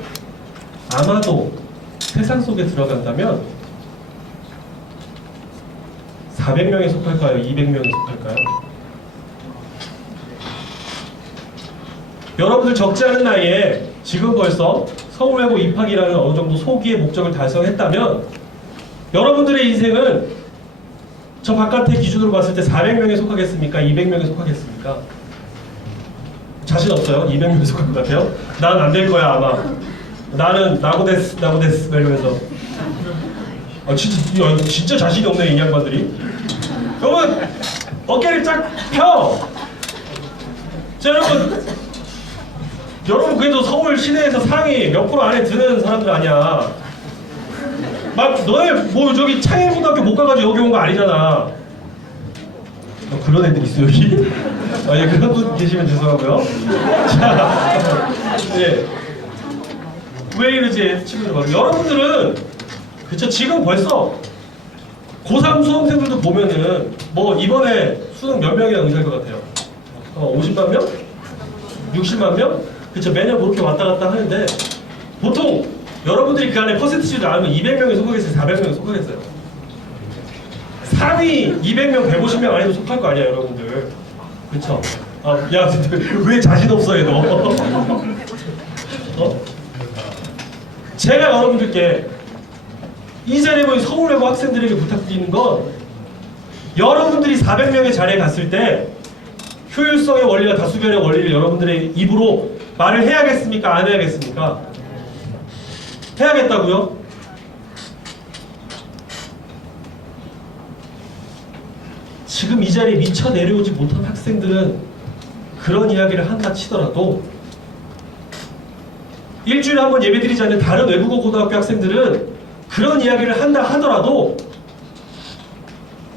아마도 세상 속에 들어간다면 400명에 속할까요? 200명에 속할까요? 여러분들 적지 않은 나이에 지금 벌써 서울외고 입학이라는 어느 정도 소기의 목적을 달성했다면 여러분들의 인생은 저 바깥의 기준으로 봤을 때 400명에 속하겠습니까? 200명에 속하겠습니까? 자신 없어요? 200명에 속할 것 같아요? 난 안 될 거야 아마. 나는 나고데스 이러면서 진짜 자신이 없네 이 양반들이. 여러분 어깨를 쫙 펴. 자 여러분 그래도 서울 시내에서 상위 몇 프로 안에 드는 사람들 아니야. 막 너네 뭐 저기 창일고등학교 못 가가지고 여기 온 거 아니잖아. 그런 애들 있어 여기? 예, 그런 분 계시면 죄송하고요. 자, 예. 왜 이러지 친구들 말고, 여러분들은 그쵸 지금 벌써 고3 수험생들도 보면은 뭐 이번에 수능 몇 명이나 응시할 것 같아요? 50만 명? 60만 명? 그쵸? 매년 그렇게 왔다 갔다 하는데 보통 여러분들이 그 안에 퍼센티지를 알면 200명에 속하겠어요? 400명에 속하겠어요? 상위 200명, 150명 안에도 속할 거 아니야, 여러분들. 그쵸? 아, 야, 왜 자신 없어, 얘 너? 어? 제가 여러분들께 이 자리에 모인 서울외고 학생들에게 부탁드리는 건 여러분들이 400명의 자리에 갔을 때 효율성의 원리와 다수결의 원리를 여러분들의 입으로 말을 해야겠습니까? 안 해야겠습니까? 해야겠다고요? 지금 이 자리에 미처 내려오지 못한 학생들은 그런 이야기를 한다 치더라도 일주일에 한 번 예배드리지 않는 다른 외국어 고등학교 학생들은 그런 이야기를 한다 하더라도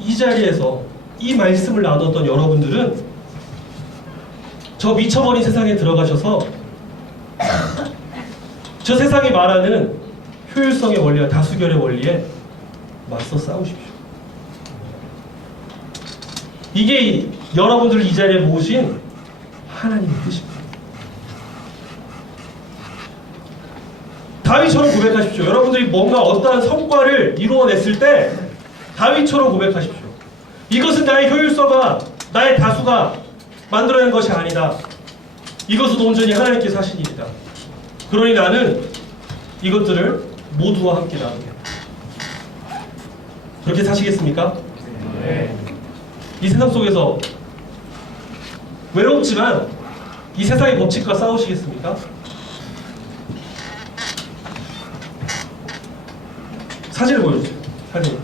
이 자리에서 이 말씀을 나눴던 여러분들은 저 미쳐버린 세상에 들어가셔서 저 세상이 말하는 효율성의 원리와 다수결의 원리에 맞서 싸우십시오. 이게 여러분들을 이 자리에 모으신 하나님의 뜻입니다. 다윗처럼 고백하십시오. 여러분들이 뭔가 어떠한 성과를 이루어냈을 때 다윗처럼 고백하십시오. 이것은 나의 효율성과 나의 다수가 만들어낸 것이 아니다. 이것은 온전히 하나님께서 하신 일이다. 그러니 나는 이것들을 모두와 함께 나누겠다. 그렇게 사시겠습니까? 네. 이 세상 속에서 외롭지만 이 세상의 법칙과 싸우시겠습니까? 사진을 보여주세요. 사진.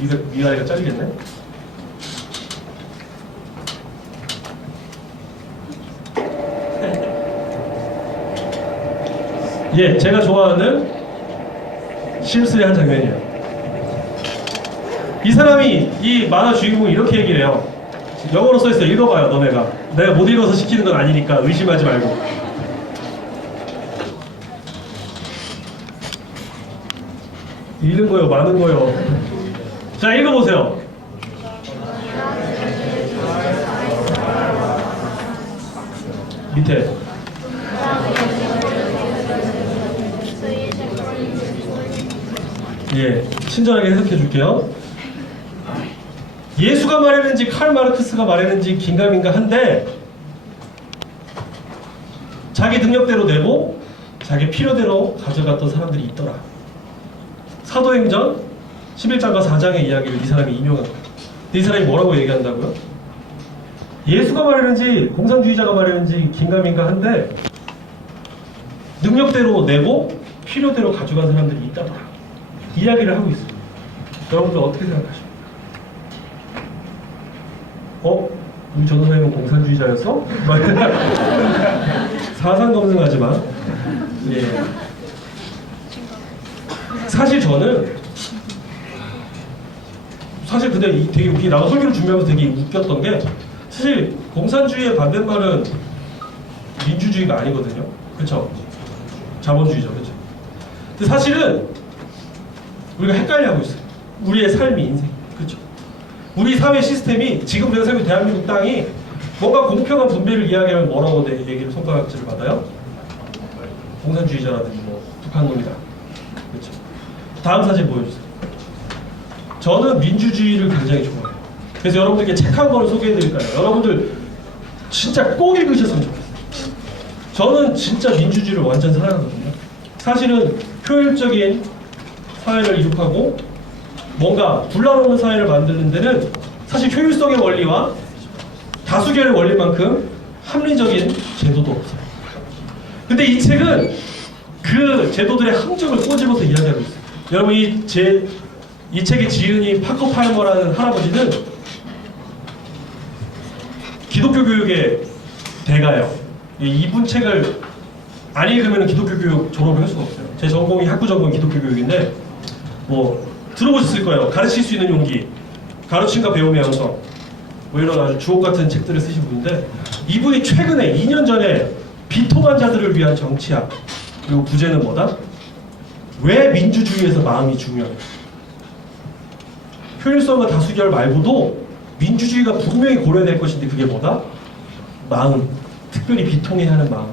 이거 위아래가 잘리겠네? 예, 제가 좋아하는 실수의 한 장면이에요. 이 사람이 이 만화 주인공이 이렇게 얘기를 해요. 영어로 써있어요. 읽어봐요, 너네가. 내가 못 읽어서 시키는 건 아니니까 의심하지 말고. 읽는 거요, 많은 거요. 자, 읽어보세요. 밑에. 예, 친절하게 해석해 줄게요. 예수가 말했는지 칼 마르크스가 말했는지 긴가민가 한데 자기 능력대로 내고 자기 필요대로 가져갔던 사람들이 있더라. 사도행전 11장과 4장의 이야기를 이 사람이 인용한 거예요. 근데 이 사람이 뭐라고 얘기한다고요? 예수가 말했는지 공산주의자가 말했는지 긴가민가 한데 능력대로 내고 필요대로 가져간 사람들이 있다더라. 이야기를 하고 있습니다. 여러분들 어떻게 생각하십니까? 우리 전도사님은 공산주의자였어? 사상 검증하지 마. 예. 사실 저는 근데 되게 웃기. 나도 설교를 준비하면서 되게 웃겼던 게 사실 공산주의의 반대말은 민주주의가 아니거든요. 그렇죠? 자본주의죠, 그렇죠? 근데 사실은 우리가 헷갈려하고 있어요. 우리의 삶이 인생, 그렇죠? 우리 사회 시스템이 지금 우리가 살고 있는 대한민국 땅이 뭔가 공평한 분배를 이야기하면 뭐라고 내 얘기를 손가락질을 받아요? 공산주의자라든지 뭐 북한놈이다. 그렇죠? 다음 사진 보여주세요. 저는 민주주의를 굉장히 좋아해요. 그래서 여러분들께 책 한 권을 소개해드릴까요? 여러분들 진짜 꼭 읽으셨으면 좋겠어요. 저는 진짜 민주주의를 완전 사랑하거든요. 사실은 효율적인 사회를 이룩하고 뭔가 불나오는 사회를 만드는 데는 사실 효율성의 원리와 다수결의 원리만큼 합리적인 제도도 없어요. 근데 이 책은 그 제도들의 함정을 꼬집어서 이야기하고 있어요. 여러분 이 책의 지은이 파커 팔머라는 할아버지는 기독교 교육의 대가예요. 이분 책을 안 읽으면 기독교 교육 졸업을 할 수가 없어요. 제 전공이 학부 전공 기독교 교육인데 뭐 들어보셨을 거예요. 가르칠 수 있는 용기, 가르침과 배움의 양성, 뭐 이런 아주 주옥 같은 책들을 쓰신 분인데 이분이 최근에 2년 전에 비통한 자들을 위한 정치학, 그리고 부제는 뭐다? 왜 민주주의에서 마음이 중요해? 효율성과 다수결 말고도 민주주의가 분명히 고려될 것인데 그게 뭐다? 마음, 특별히 비통해하는 마음.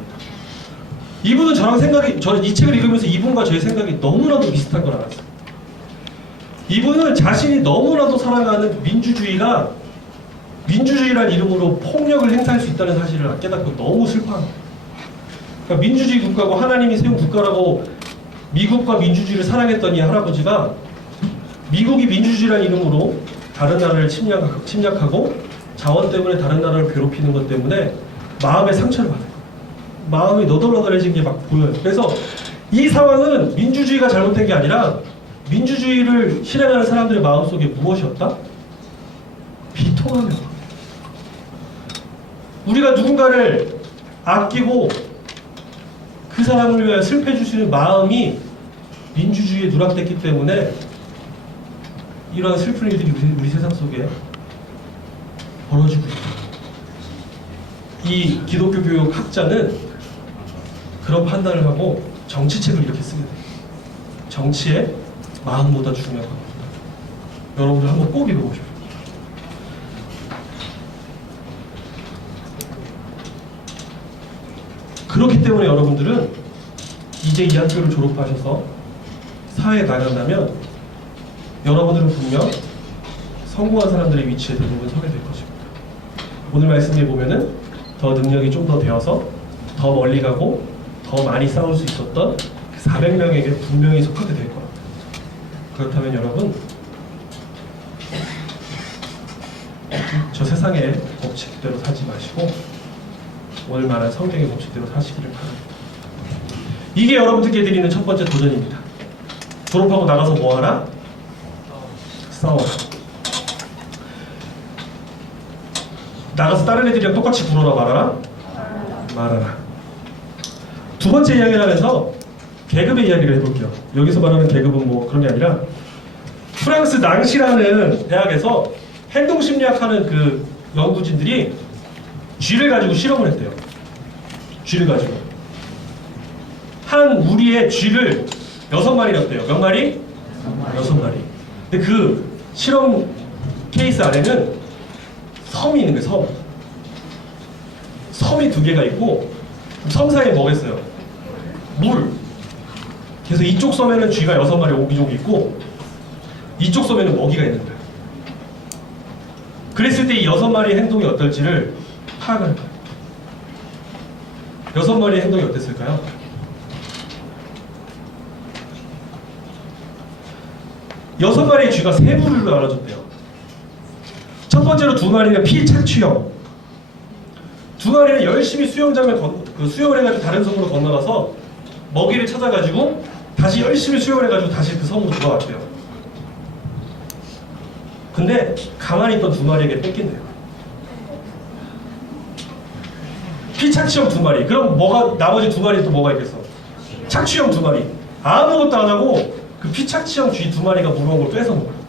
이분은 저랑 생각이, 저는 이 책을 읽으면서 이분과 저의 생각이 너무나도 비슷한 걸 알았어요. 이분은 자신이 너무나도 사랑하는 민주주의가 민주주의란 이름으로 폭력을 행사할 수 있다는 사실을 깨닫고 너무 슬퍼합니다. 그러니까 민주주의 국가고 하나님이 세운 국가라고 미국과 민주주의를 사랑했던 이 할아버지가 미국이 민주주의란 이름으로 다른 나라를 침략하고 자원 때문에 다른 나라를 괴롭히는 것 때문에 마음의 상처를 받아요. 마음이 너덜너덜해진 게 막 보여요. 그래서 이 상황은 민주주의가 잘못된 게 아니라 민주주의를 실행하는 사람들의 마음속에 무엇이었다? 비통함이었다. 우리가 누군가를 아끼고 그 사람을 위하여 슬퍼해 줄 수 있는 마음이 민주주의에 누락됐기 때문에 이러한 슬픈 일들이 우리 세상 속에 벌어지고 있다. 이 기독교 교육 학자는 그런 판단을 하고 정치책을 이렇게 쓰게 돼요. 정치에 마음보다 중요한 겁니다. 여러분들 한번 꼭 읽어보십시오. 그렇기 때문에 여러분들은 이제 이 학교를 졸업하셔서 사회에 나간다면 여러분들은 분명 성공한 사람들의 위치에 대부분 서게 될 것입니다. 오늘 말씀에 보면은 더 능력이 좀 더 되어서 더 멀리 가고 더 많이 싸울 수 있었던 그 400명에게 분명히 속하게 될 겁니다. 그렇다면 여러분, 저 세상의 법칙대로 살지 마시고 오늘 말한 성경의 법칙대로 사시기를 바랍니다. 이게 여러분들께 드리는 첫 번째 도전입니다. 졸업하고 나가서 뭐하라? 싸워라. 나가서 다른 애들이랑 똑같이 굴어라 말아라? 말아라. 두 번째 이야기를 하면서 계급의 이야기를 해볼게요. 여기서 말하는 계급은 뭐 그런 게 아니라 프랑스 낭시라는 대학에서 행동심리학하는 그 연구진들이 쥐를 가지고 실험을 했대요. 쥐를 가지고 한 무리의 쥐를 6마리였대요. 몇 마리? 6마리. 근데 그 실험 케이스 안에는 섬이 있는 거예요. 섬이 2개가 있고 섬 사이에 뭐가 있어요? 물. 그래서 이쪽 섬에는 쥐가 6마리 오기종이 있고 이쪽 섬에는 먹이가 있는 거예요. 그랬을 때 이 6마리의 행동이 어떨지를 파악을 할 거예요. 6마리의 행동이 어땠을까요? 여섯 마리의 쥐가 3부류로 나눠졌대요. 첫 번째로 2마리는 피착취형. 2마리는 열심히 수영장을 수영을 해가지고 다른 섬으로 건너가서 먹이를 찾아가지고 다시 열심히 수영을 해가지고 다시 그 섬으로 돌아왔대요. 근데 가만히 있던 2마리에게 뺏긴대요. 피착취형 2마리. 그럼 나머지 2마리 또 뭐가 있겠어? 착취형 2마리. 아무것도 안 하고 그 피착취형 쥐 2마리가 물어온 걸 뺏어 먹어요.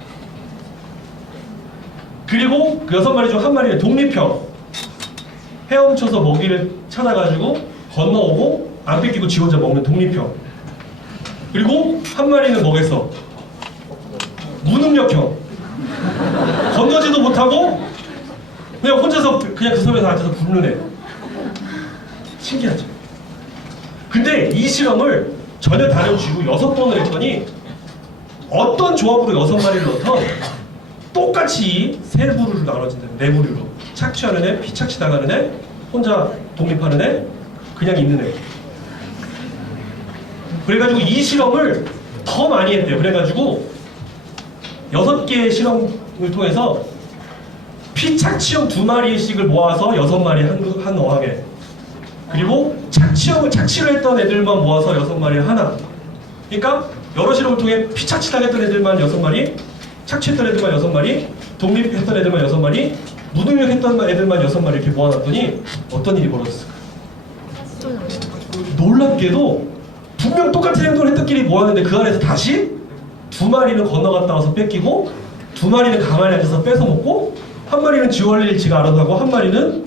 그리고 그 6마리 중 1마리는 독립형. 헤엄쳐서 먹이를 찾아가지고 건너오고 안 뺏기고 지 혼자 먹는 독립형. 그리고 1마리는 뭐겠어? 무능력형. 건너지도 못하고 그냥 혼자서 그냥 그 섬에서 앉아서 굶는 애. 신기하죠? 근데 이 실험을 전혀 다른 쥐로 6번을 했더니 어떤 조합으로 6마리를 넣던 똑같이 3부류로 나눠진다. 4부류로. 착취하는 애, 피착취 당하는 애, 혼자 독립하는 애, 그냥 있는 애. 그래가지고 이 실험을 더 많이 했대요. 그래가지고 6개의 실험을 통해서 피착취형 2마리씩을 모아서 6마리 한 어항에, 그리고 착취를 했던 애들만 모아서 6마리 하나. 그러니까 여러 실험을 통해 피착취 당했던 애들만 6마리, 착취했던 애들만 6마리, 독립했던 애들만 6마리, 무능력했던 애들만 6마리 이렇게 모아놨더니 어떤 일이 벌어졌을까요? 놀랍게도 분명 똑같은 행동을 했던 끼리 모았는데 그 안에서 다시 2마리는 건너갔다 와서 뺏기고 2마리는 가만히 앉아서 뺏어 먹고 1마리는 지 할 일 지가 알아서 하고 1마리는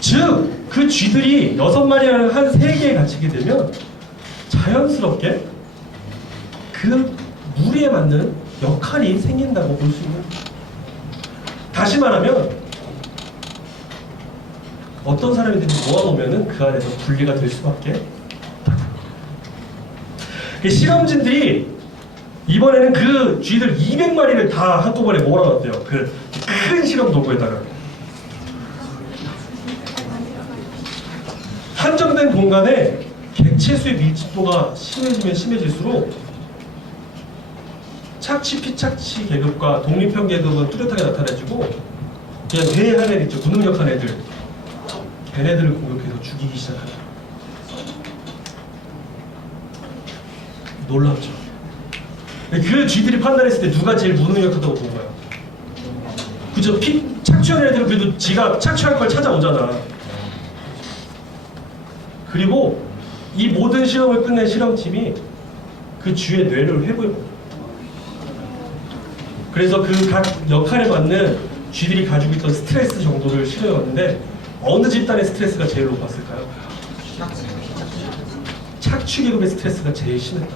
즉 그 쥐들이 6마리라는 한 세계에 갇히게 되면 자연스럽게 그 스토리에 맞는 역할이 생긴다고 볼 수 있는 거예요. 다시 말하면 어떤 사람이든지 모아놓으면 그 안에서 분리가 될 수밖에. 실험진들이 이번에는 그 쥐들 200마리를 다 한꺼번에 몰아놨대요. 그 큰 실험 도구에다가. 한정된 공간에 객체수의 밀집도가 심해지면 심해질수록 착취, 피착취 계급과 독립형 계급은 뚜렷하게 나타내지고 그냥 뇌한 애들 있죠. 무능력한 애들. 걔네들을 공격해서 죽이기 시작합니다. 놀랍죠. 그 쥐들이 판단했을 때 누가 제일 무능력하다고 본 거야. 그죠? 착취한 애들은 그래도 지가 착취할 걸 찾아오잖아. 그리고 이 모든 실험을 끝낸 실험팀이 그 쥐의 뇌를 회부해봅니다. 그래서 그 각 역할에 맞는 쥐들이 가지고 있던 스트레스 정도를 실험해봤는데 어느 집단의 스트레스가 제일 높았을까요? 착취 계급의 스트레스가 제일 심했다.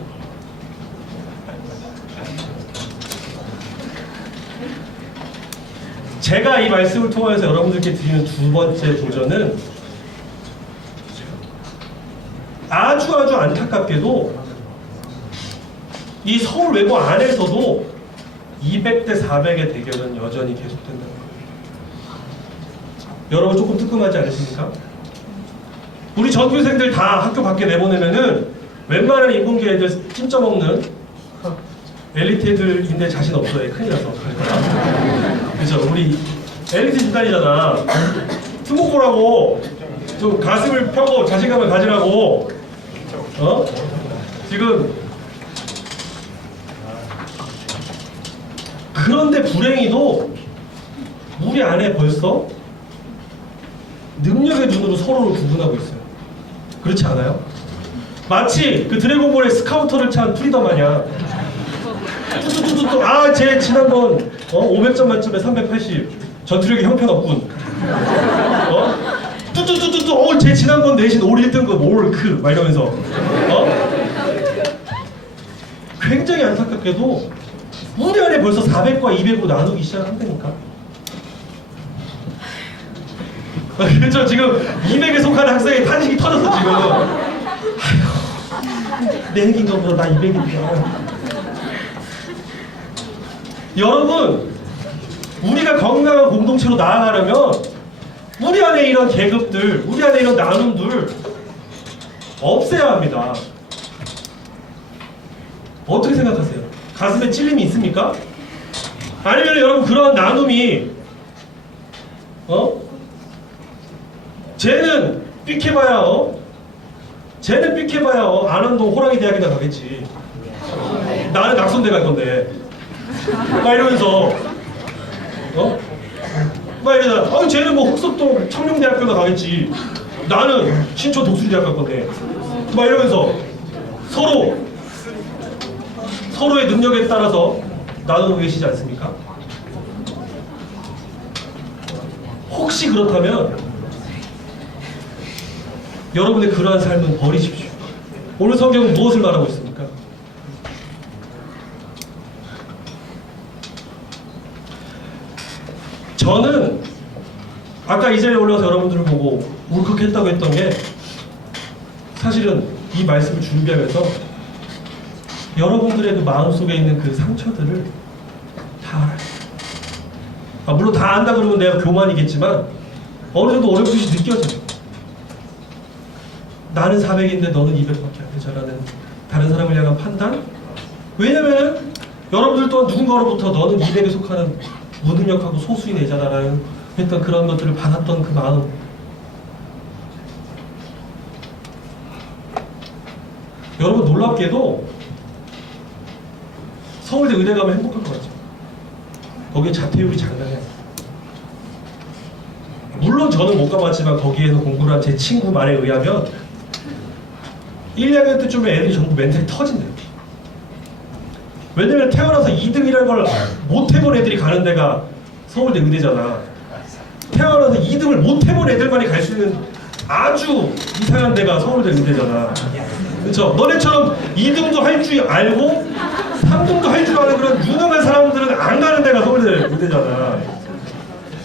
제가 이 말씀을 통해서 여러분들께 드리는 두 번째 도전은 아주 안타깝게도 이 서울 외고 안에서도 200대 400의 대결은 여전히 계속된다는 거예요. 여러분 조금 뜨끔하지 않으십니까? 우리 전교생들 다 학교 밖에 내보내면은 웬만한 인문계 애들 찜쪄 먹는 엘리트 애들인데 자신 없어요. 큰일 나서. 그죠? 우리 엘리트 집단이잖아. 스모코라고 좀 가슴을 펴고 자신감을 가지라고. 지금 그런데 불행히도 우리 안에 벌써 능력의 눈으로 서로를 구분하고 있어요. 그렇지 않아요? 마치 그 드래곤볼의 스카우터를 찬 프리더 마냥 뚜뚜뚜뚜뚜 쟤 지난번 500점 만점에 380 전투력이 형편없군. 뚜뚜뚜뚜뚜 쟤 지난번 내신 올 1등급 올크 막 이러면서 굉장히 안타깝게도 우리 안에 벌써 400과 200으로 나누기 시작한다니까. 그렇죠. 지금 200에 속하는 학생의 탄식이 터졌어 지금. 아휴, 내 얘기인가 보다. 나 200인데. 여러분, 우리가 건강한 공동체로 나아가려면 우리 안에 이런 계급들, 우리 안에 이런 나눔들 없애야 합니다. 어떻게 생각하세요? 가슴에 찔림이 있습니까? 아니면 여러분 그런 나눔이 쟤는 삑해봐야 쟤는 삑해봐야 안원동 호랑이 대학이나 가겠지. 나는 낙선대 갈 건데 막 이러면서 막 이러잖아. 쟤는 뭐 흑석동 청룡대학교나 가겠지. 나는 신촌 독수리대학 갈 건데 막 이러면서 서로의 능력에 따라서 나누고 계시지 않습니까? 혹시 그렇다면 여러분의 그러한 삶은 버리십시오. 오늘 성경은 무엇을 말하고 있습니까? 저는 아까 이 자리에 올라와서 여러분들을 보고 울컥했다고 했던 게 사실은 이 말씀을 준비하면서 여러분들의 그 마음속에 있는 그 상처들을 다 알아요. 물론 다 안다 그러면 내가 교만이겠지만 어느 정도 어렴풋이 느껴져요. 나는 400인데 너는 200밖에 안 되잖아는 다른 사람을 향한 판단? 왜냐면 여러분들 또한 누군가로부터 너는 200에 속하는 무능력하고 소수인 애잖아라는 했던 그런 것들을 받았던 그 마음. 여러분 놀랍게도 서울대 의대 가면 행복할 것 같죠? 거기에 자퇴율이 장난이야. 물론 저는 못 가봤지만 거기에서 공부를 한 제 친구 말에 의하면 1, 2학년 때쯤에 애들이 전부 멘탈이 터진대요. 왜냐면 태어나서 2등이라는 걸 못 해본 애들이 가는 데가 서울대 의대잖아. 태어나서 2등을 못 해본 애들만이 갈 수 있는 아주 이상한 데가 서울대 의대잖아. 그렇죠? 너네처럼 2등도 할 줄 알고 3등도 할 줄 아는 그런 유능한 사람들은 안 가는 데가 서울대 의대잖아.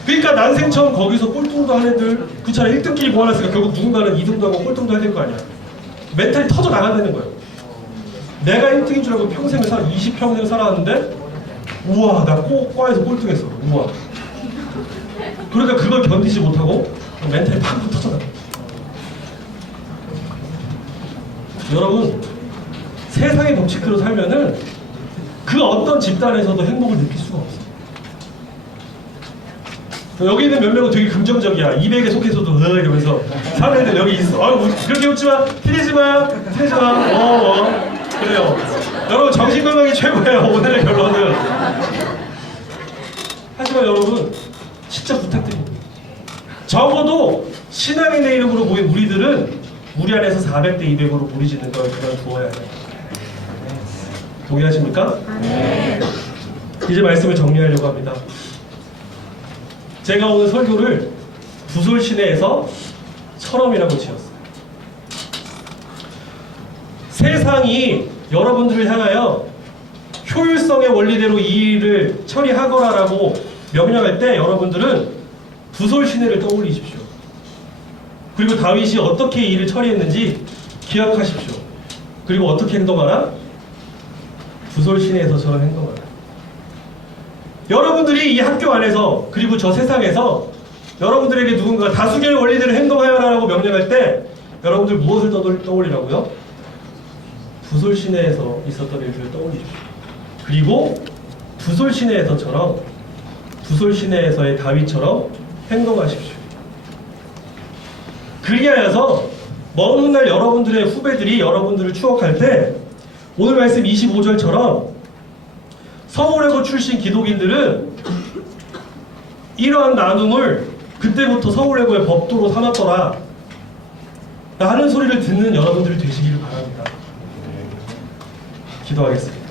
그러니까 난생처음 거기서 꼴등도 한 애들 그 차라리 1등끼리 모아놨으니까 결국 누군가는 2등도 하고 꼴등도 해야 될 거 아니야. 멘탈이 터져 나간다는 거예요. 내가 1등인 줄 알고 평생을 20평생 살아왔는데 우와 나 과에서 꼴등했어. 우와. 그러니까 그걸 견디지 못하고 멘탈이 팍 터져 나가. 여러분 세상의 법칙대로 살면은 그 어떤 집단에서도 행복을 느낄 수가 없어. 여기 있는 몇 명은 되게 긍정적이야. 200에 속해서도 이러면서 사는 애들 여기 있어. 그렇게 웃지 마. 티내지 마. 티내지 마. 그래요. 여러분 정신건강이 최고예요. 오늘의 결론은. 하지만 여러분 진짜 부탁드립니다. 적어도 신앙인의 이름으로 모인 우리들은 우리 안에서 400대 200으로 부리짖는 걸 그만두어야 해요. 동의하십니까? 네. 이제 말씀을 정리하려고 합니다. 제가 오늘 설교를 부솔 시내에서 철험이라고 지었어요. 세상이 여러분들을 향하여 효율성의 원리대로 이 일을 처리하거라라고 명령할 때 여러분들은 부솔 시내를 떠올리십시오. 그리고 다윗이 어떻게 이 일을 처리했는지 기억하십시오. 그리고 어떻게 행동하라? 부솔 시내에서처럼 행동하라. 여러분들이 이 학교 안에서 그리고 저 세상에서 여러분들에게 누군가 다수결 원리대로 행동하여라라고 명령할 때 여러분들 무엇을 떠올리라고요? 부솔 시내에서 있었던 일들을 떠올리십시오. 그리고 부솔 시내에서처럼 부솔 시내에서의 다윗처럼 행동하십시오. 그리하여서 먼 훗날 여러분들의 후배들이 여러분들을 추억할 때 오늘 말씀 25절처럼 서울외고 출신 기독인들은 이러한 나눔을 그때부터 서울외고의 법도로 삼았더라 라는 소리를 듣는 여러분들이 되시기를 바랍니다. 기도하겠습니다.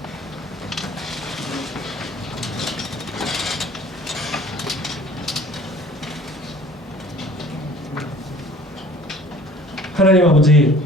하나님 아버지,